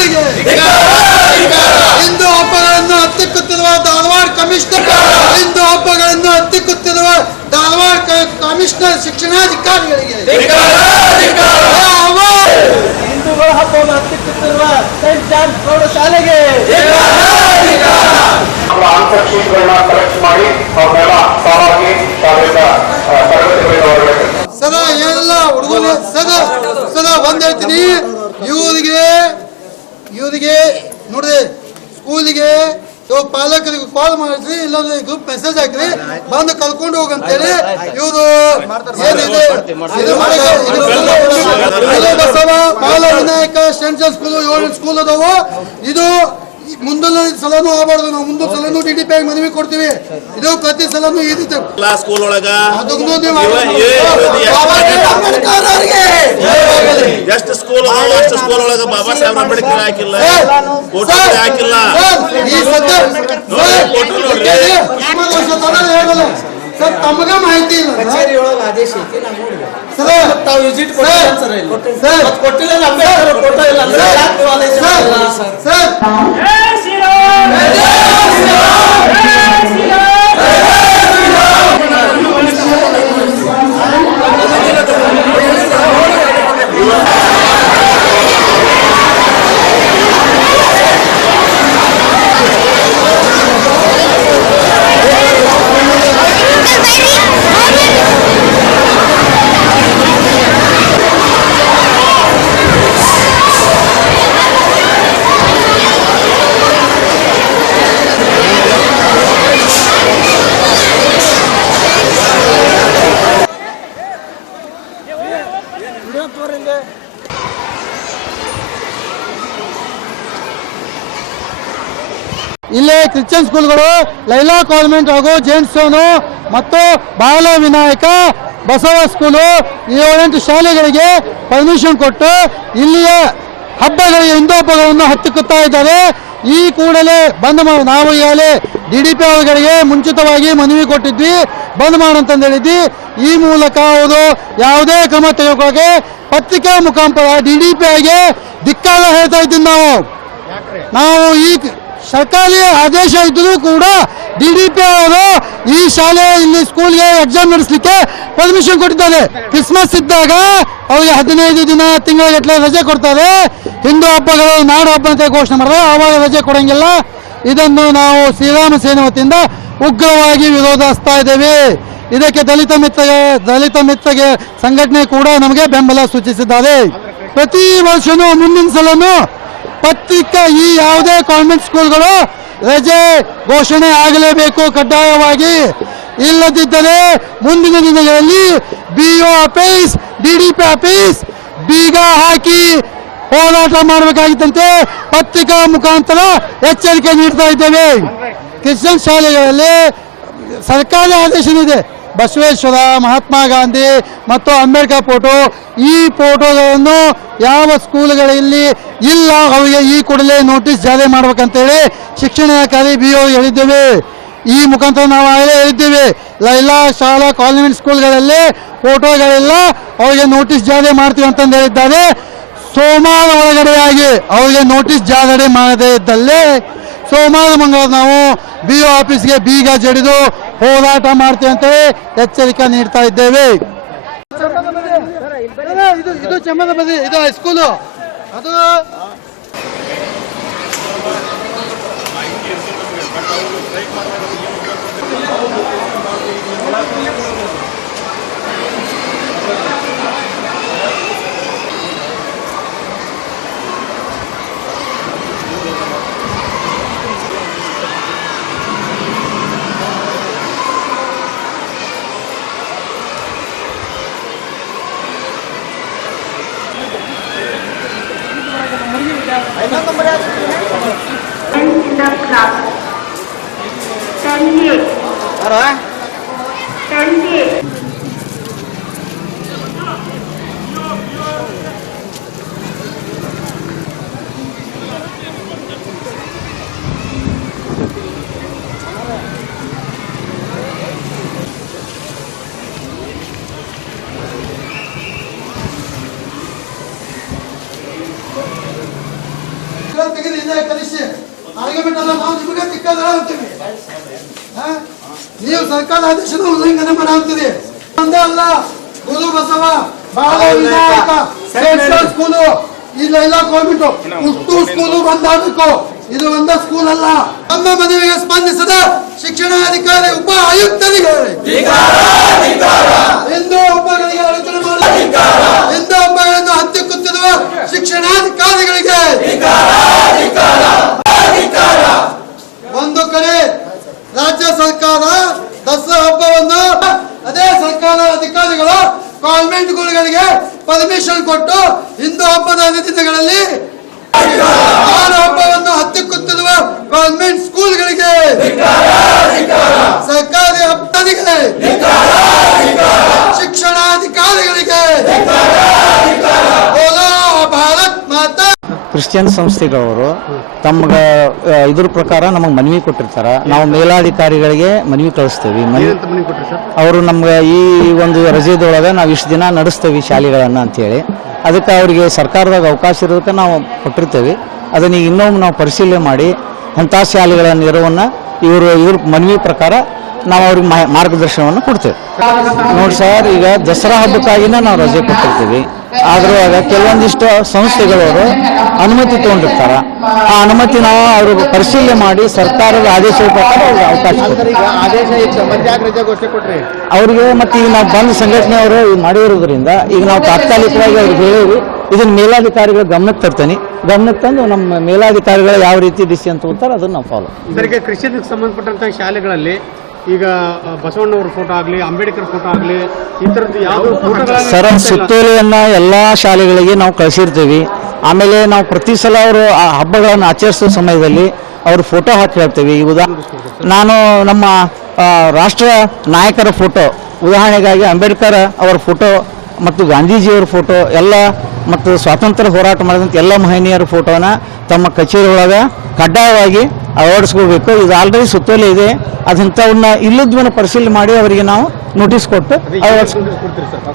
ಶಾಲೆಗಳಿಗೆ ಹಿಂದೂ ಹಬ್ಬಗಳನ್ನು ಹತ್ತಿಕ್ಕುತ್ತಿರುವ ಧಾರವಾಡ ಕಮಿಷನರ್, ಹಿಂದೂ ಹಬ್ಬಗಳನ್ನು ಹತ್ತಿಕ್ಕುತ್ತಿರುವ ಧಾರವಾಡ ಕಮಿಷನರ್ ಶಿಕ್ಷಣಾಧಿಕಾರಿಗಳಿಗೆ, ಹಿಂದೂಗಳ ಹಬ್ಬವನ್ನು ಹತ್ತಿಕ್ಕುತ್ತಿರುವ ಸೈಂಟ್ ಜಾನ್ ಪ್ರೌಢಶಾಲೆಗೆ ಆನ್ಸರ್ ಶೀಟ್ಗಳನ್ನ ಕಲೆಕ್ಟ್ ಮಾಡಿ ಅವ್ರನ್ನೆಲ್ಲ ಸಾಲಾಗಿ ಶಾಲೆಯಿಂದ ತರಗತಿಗಳಿಗೆ ಹೊರಡಬೇಕು. ಸದಾ ಏನೆಲ್ಲ ಹುಡುಗರು ಸದಾ ಒಂದ್ ಹೇಳ್ತೀನಿ, ಇವರಿಗೆ ನೋಡ್ರಿ ಸ್ಕೂಲಿಗೆ ಪಾಲಕರಿಗೆ ಕಾಲ್ ಮಾಡಿದ್ರಿ, ಇಲ್ಲಾಂದ್ರೆ ಗ್ರೂಪ್ ಮೆಸೇಜ್ ಹಾಕ್ರಿ, ಬಂದು ಕರ್ಕೊಂಡು ಹೋಗಂತೇಳಿ ಇವರು ಏನಿದೆ Basava Bala Vinayaka saint John school 7 school ಅದಾವು. ಇದು ಮುಂದಿನ ಸಲನೂ ಆಗಬಾರ್ದು. ನಾವು ಮುಂದಿನ ಸಲನೂ DDP ಮನವಿ ಕೊಡ್ತೀವಿ. ಇದು ಪ್ರತಿ ಸಲನೂ ಈ ರೀತಿ ಸ್ಕೂಲ್ ಒಳಗ ಎಷ್ಟು ಸ್ಕೂಲ್ ಅಷ್ಟು ಸ್ಕೂಲ್ ಒಳಗ ಬಾಬಾ ಸಾಹೇಬ್ ಅಂಬೇಡ್ಕರ್ ಹಾಕಿಲ್ಲ, ಫೋಟೋ ಹಾಕಿಲ್ಲ. ಈ ಸದ್ಯ ಸರ್ ತಮಗ ಮಾಹಿತಿ ಇಲ್ಲ. ಕಚೇರಿ ಒಳಗೆ ಆದೇಶ ಐತಿ, ನಾವು ನೋಡಿದ್ವಿ ಸರ್. ತಾವು ವಿಸಿಟ್ ಕೊಟ್ಟಿಲ್ಲ, ಫೋಟೋ ಇಲ್ಲ ಸರ್. ಇಲ್ಲೇ ಕ್ರಿಶ್ಚಿಯನ್ ಸ್ಕೂಲ್ಗಳು ಲೈಲಾ ಕಾನ್ವೆಂಟ್ ಹಾಗೂ ಜೇಮ್ಸ್ ಟೌನು ಮತ್ತು ಬಾಲ ವಿನಾಯಕ ಬಸವ ಸ್ಕೂಲು 7 ಶಾಲೆಗಳಿಗೆ ಪರ್ಮಿಷನ್ ಕೊಟ್ಟು ಇಲ್ಲಿಯ ಹಬ್ಬಗಳಿಗೆ ಹಿಂದೂ ಹಬ್ಬಗಳನ್ನು ಹತ್ತಿಕ್ಕುತ್ತಾ ಇದ್ದಾರೆ. ಈ ಕೂಡಲೇ ಬಂದ್ ಮಾಡಿ, ನಾವು ಈಗಾಗಲೇ DDP ಅವರುಗಳಿಗೆ ಮುಂಚಿತವಾಗಿ ಮನವಿ ಕೊಟ್ಟಿದ್ವಿ, ಬಂದ್ ಮಾಡಂತಂದು ಹೇಳಿದ್ವಿ. ಈ ಮೂಲಕ ಅವರು ಯಾವುದೇ ಕ್ರಮ ತೆಗೆದುಕೊಳ್ಳೋಕೆ ಪತ್ರಿಕಾ ಮುಖಾಂತರ DDP ಆಗಿ ಧಿಕ್ಕಾರ ಹೇಳ್ತಾ ಇದ್ದೀವಿ. ನಾವು ಈ ಸರ್ಕಾರಿ ಆದೇಶ ಇದ್ದರೂ ಕೂಡ DDP ಅವರು ಈ ಶಾಲೆ ಇಲ್ಲಿ ಸ್ಕೂಲ್ಗೆ ಎಕ್ಸಾಮ್ ನಡೆಸಲಿಕ್ಕೆ ಪರ್ಮಿಷನ್ ಕೊಟ್ಟಿದ್ದಾರೆ. ಕ್ರಿಸ್ಮಸ್ ಇದ್ದಾಗ ಅವರಿಗೆ 15 ದಿನ ತಿಂಗಳ ರಜೆ ಕೊಡ್ತಾರೆ. ಹಿಂದೂ ಹಬ್ಬಗಳು ನಾಡು ಹಬ್ಬ ಅಂತ ಘೋಷಣೆ ಮಾಡಿದ್ರೆ ಆವಾಗ ರಜೆ ಕೊಡಂಗಿಲ್ಲ. ಇದನ್ನು ನಾವು ಶ್ರೀರಾಮ ಸೇನೆ ವತಿಯಿಂದ ಉಗ್ರವಾಗಿ ವಿರೋಧಿಸ್ತಾ ಇದ್ದೇವೆ. ಇದಕ್ಕೆ ದಲಿತ ಮಿತ್ರಗೆ ಸಂಘಟನೆ ಕೂಡ ನಮಗೆ ಬೆಂಬಲ ಸೂಚಿಸಿದ್ದಾರೆ. ಪ್ರತಿ ವರ್ಷನೂ ಮುಂದಿನ ಸಲನೂ ಪತ್ರಿಕಾ ಈ ಯಾವುದೇ ಕಾನ್ವೆಂಟ್ ಸ್ಕೂಲ್ಗಳು ರಜೆ ಘೋಷಣೆ ಆಗಲೇಬೇಕು ಕಡ್ಡಾಯವಾಗಿ. ಇಲ್ಲದಿದ್ದರೆ ಮುಂದಿನ ದಿನಗಳಲ್ಲಿ BO ಆಫೀಸ್ DDP ಆಫೀಸ್ ಬೀಗ ಹಾಕಿ ಹೋರಾಟ ಮಾಡಬೇಕಾಗಿತ್ತಂತೆ ಪತ್ರಿಕಾ ಮುಖಾಂತರ ಎಚ್ಚರಿಕೆ ನೀಡ್ತಾ ಇದ್ದೇವೆ. ಕ್ರಿಶ್ಚಿಯನ್ ಶಾಲೆಗಳಲ್ಲಿ ಸರ್ಕಾರಿ ಆದೇಶವಿದೆ. ಬಸವೇಶ್ವರ, ಮಹಾತ್ಮ ಗಾಂಧಿ ಮತ್ತು ಅಂಬೇಡ್ಕರ್ ಫೋಟೋ, ಈ ಫೋಟೋಗಳನ್ನು ಯಾವ ಸ್ಕೂಲ್ಗಳಲ್ಲಿ ಇಲ್ಲ ಅವರಿಗೆ ಈ ಕೂಡಲೇ ನೋಟಿಸ್ ಜಾರಿ ಮಾಡ್ಬೇಕಂತೇಳಿ ಶಿಕ್ಷಣಾಧಿಕಾರಿ BO ಹೇಳಿದ್ದೇವೆ. ಈ ಮುಖಾಂತರ ನಾವು ಆಗಲೇ ಹೇಳಿದ್ದೇವೆ, ಲೈಲಾ ಶಾಲಾ ಕಾನ್ವೆಂಟ್ ಸ್ಕೂಲ್ಗಳಲ್ಲಿ ಫೋಟೋಗಳೆಲ್ಲ ಅವರಿಗೆ ನೋಟಿಸ್ ಜಾರಿ ಮಾಡ್ತೀವಿ ಅಂತಂದು ಹೇಳಿದ್ದಾರೆ. ಸೋಮವಾರ ಒಳಗಡೆಯಾಗಿ ಅವರಿಗೆ ನೋಟಿಸ್ ಜಾರಿ ಮಾಡದೇ ಇದ್ದಲ್ಲಿ ಸೋಮವಾರ ಮಂಗಳವಾರ ನಾವು BO ಆಫೀಸ್ಗೆ ಬೀಗ ಜಡಿದು ಹೋರಾಟ ಮಾಡ್ತೀವಿ ಅಂತೇಳಿ ಎಚ್ಚರಿಕೆ ನೀಡ್ತಾ ಇದ್ದೇವೆ. ಇದು ಚಮ್ಮದ ಬದಿ, ಇದು ಹೈಸ್ಕೂಲು. ಅದು ತೆಗೆದು ಇಲ್ಲೇ ಕಲಿಸಿ ಆರ್ಗ್ಯುಮೆಂಟ್ ಅಲ್ಲ ನಾವು ನಿಮಗೆ ತಿಕ್ಕದ ಅಂತೀವಿ. ನೀವು ಸರ್ಕಾರ ಆದೇಶದ ಉಲ್ಲಂಘನೆ ಮಾಡಾಗ್ತೀರಿ. ಒಂದೇ ಅಲ್ಲ, ಗುರು ಬಸವ ಬಾಲ ವಿನಾಯಕ ಸೆಂಟ್ರಲ್ ಸ್ಕೂಲು ಇಲ್ಲ ಗೌರ್ಮೆಂಟ್ ಉರ್ದು ಸ್ಕೂಲು ಬಂದಾಗಬೇಕು. ಇದು ಒಂದೇ ಸ್ಕೂಲ್ ಅಲ್ಲ. ನಮ್ಮ ಮನವಿಗೆ ಸ್ಪಂದಿಸದ ಶಿಕ್ಷಣಾಧಿಕಾರಿ ಉಪ ಆಯುಕ್ತರಿಗೆ ಹಿಂದೂ ಹಬ್ಬಗಳಿಗೆ ಅಡಚಣೆ ಮಾಡಿ ಹಿಂದೂ ಹಬ್ಬಗಳನ್ನು ಹತ್ತಿಕ್ಕುತ್ತಿರುವ ಶಿಕ್ಷಣಾಧಿಕಾರಿಗಳಿಗೆ ಒಂದು ಕಡೆ ರಾಜ್ಯ ಸರ್ಕಾರ ದಸರಾ ಹಬ್ಬವನ್ನು ಅದೇ ಸರ್ಕಾರದ ಅಧಿಕಾರಿಗಳು ಕಾನ್ವೆಂಟ್ಗಳಿಗೆ ಪರ್ಮಿಷನ್ ಕೊಟ್ಟು ಹಿಂದೂ ಹಬ್ಬದ ದಿನಗಳಲ್ಲಿ ಹಬ್ಬವನ್ನು ಹತ್ತಿಕ್ಕುತ್ತಿರುವ ಕಾನ್ವೆಂಟ್ ಸ್ಕೂಲ್ಗಳಿಗೆ ಸರ್ಕಾರಿ ಅಧಿಕಾರಿಗಳಿಗೆ ಶಿಕ್ಷಣಾಧಿಕಾರಿಗಳಿಗೆ ಭಾರತ್ ಮಾತಾ. ಕ್ರಿಶ್ಚಿಯನ್ ಸಂಸ್ಥೆಗಳವರು ತಮ್ಗೆ ಇದ್ರ ಪ್ರಕಾರ ನಮಗೆ ಮನವಿ ಕೊಟ್ಟಿರ್ತಾರೆ. ನಾವು ಮೇಲಾಧಿಕಾರಿಗಳಿಗೆ ಮನವಿ ಕಳಿಸ್ತೇವೆ. ಅವರು ನಮ್ಗೆ ಈ ಒಂದು ರಜೆದೊಳಗೆ ನಾವು ಇಷ್ಟು ದಿನ ನಡೆಸ್ತೇವೆ ಶಾಲೆಗಳನ್ನು ಅಂತೇಳಿ, ಅದಕ್ಕೆ ಅವರಿಗೆ ಸರ್ಕಾರದಾಗ ಅವಕಾಶ ಇರೋದಕ್ಕೆ ನಾವು ಕೊಟ್ಟಿರ್ತೇವೆ. ಅದನ್ನ ಈಗ ಇನ್ನೊಮ್ಮೆ ನಾವು ಪರಿಶೀಲನೆ ಮಾಡಿ ಅಂಥ ಶಾಲೆಗಳ ನೆರವನ್ನು ಇವ್ರ ಮನವಿ ಪ್ರಕಾರ ನಾವು ಅವ್ರಿಗೆ ಮಾರ್ಗದರ್ಶನವನ್ನು ಕೊಡ್ತೇವೆ. ನೋಡಿ ಸರ್, ಈಗ ದಸರಾ ಹಬ್ಬಕ್ಕಾಗಿನೇ ನಾವು ರಜೆ ಕೊಟ್ಟಿರ್ತೀವಿ. ಆದರೂ ಆಗ ಕೆಲವೊಂದಿಷ್ಟು ಸಂಸ್ಥೆಗಳವರು ಅನುಮತಿ ತೊಗೊಂಡಿರ್ತಾರೆ. ಆ ಅನುಮತಿ ನಾವು ಅವರು ಪರಿಶೀಲನೆ ಮಾಡಿ ಸರ್ಕಾರದ ಆದೇಶದ ಪ್ರಕಾರ ಅವ್ರಿಗೆ ಅವಕಾಶ ಅವ್ರಿಗೆ. ಮತ್ತು ಈಗ ನಾವು ಬಂದ ಸಂಘಟನೆಯವರು ಮಾಡಿರೋದ್ರಿಂದ ಈಗ ನಾವು ತಾತ್ಕಾಲಿಕವಾಗಿ ಅವ್ರಿಗೆ ಹೇಳೀವಿ. ಇದನ್ನು ಮೇಲಾಧಿಕಾರಿಗಳ ಗಮನಕ್ಕೆ ತರ್ತೇನೆ. ಗಮನಕ್ಕೆ ತಂದು ನಮ್ಮ ಮೇಲಾಧಿಕಾರಿಗಳು ಯಾವ ರೀತಿ ಡಿಸಿಷನ್ ತಗೋತಾರೆ ಅದನ್ನು ನಾವು ಫಾಲೋ. ಇದರಿಗೆ ಕ್ರಿಶ್ಚಿಯನ್ಗೆ ಸಂಬಂಧಪಟ್ಟಂಥ ಶಾಲೆಗಳಲ್ಲಿ ಈಗ ಬಸವಣ್ಣವ್ರ ಫೋಟೋ ಆಗಲಿ, ಅಂಬೇಡ್ಕರ್ ಫೋಟೋ ಆಗಲಿ, ಈ ಥರದ್ದು ಯಾವುದೋ ಫೋಟೋಗಳ ಸರ್ ಸುತ್ತೋಲೆಯನ್ನು ಎಲ್ಲ ಶಾಲೆಗಳಿಗೆ ನಾವು ಕಳಿಸಿರ್ತೀವಿ. ಆಮೇಲೆ ನಾವು ಪ್ರತಿ ಸಲ ಅವರು ಆ ಹಬ್ಬಗಳನ್ನು ಆಚರಿಸೋ ಸಮಯದಲ್ಲಿ ಅವ್ರ ಫೋಟೋ ಹಾಕಿ ಹೇಳ್ತೀವಿ. ಈಗ ನಾನು ನಮ್ಮ ರಾಷ್ಟ್ರ ನಾಯಕರ ಫೋಟೋ, ಉದಾಹರಣೆಗಾಗಿ ಅಂಬೇಡ್ಕರ್ ಅವರ ಫೋಟೋ ಮತ್ತು ಗಾಂಧೀಜಿಯವರ ಫೋಟೋ ಎಲ್ಲ ಮತ್ತು ಸ್ವಾತಂತ್ರ್ಯ ಹೋರಾಟ ಮಾಡಿದಂಥ ಎಲ್ಲ ಮಹನೀಯರ ಫೋಟೋನ ತಮ್ಮ ಕಚೇರಿ ಒಳಗೆ ಕಡ್ಡಾಯವಾಗಿ ಅಳವಡಿಸ್ಕೋಬೇಕು. ಇದು ಆಲ್ರೆಡಿ ಸುತ್ತೋಲೆ ಇದೆ. ಅದಂಥವನ್ನ ಇಲ್ಲದನ್ನ ಪರಿಶೀಲನೆ ಮಾಡಿ ಅವರಿಗೆ ನಾವು ನೋಟಿಸ್ ಕೊಟ್ಟು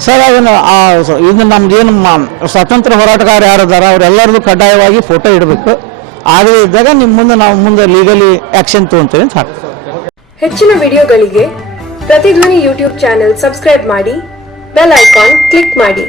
ಸರ್ ಅದನ್ನು ಇದು ನಮ್ಗೇನು ಸ್ವಾತಂತ್ರ್ಯ ಹೋರಾಟಗಾರ ಯಾರಿದಾರ ಅವರೆಲ್ಲರದು ಕಡ್ಡಾಯವಾಗಿ ಫೋಟೋ ಇಡಬೇಕು. ಆಗದೇ ಇದ್ದಾಗ ನಾವು ಮುಂದೆ ಲೀಗಲಿ ಆಕ್ಷನ್ ತಗೊಂತೀವಿ ಅಂತ ಹಾಕ್ತೀವಿ. ಹೆಚ್ಚಿನ ವಿಡಿಯೋಗಳಿಗೆ ಪ್ರತಿಧ್ವನಿ ಯೂಟ್ಯೂಬ್ ಚಾನೆಲ್ ಸಬ್ಸ್ಕ್ರೈಬ್ ಮಾಡಿ, ಬೆಲ್ ಐಕಾನ್ ಕ್ಲಿಕ್ ಮಾಡಿ.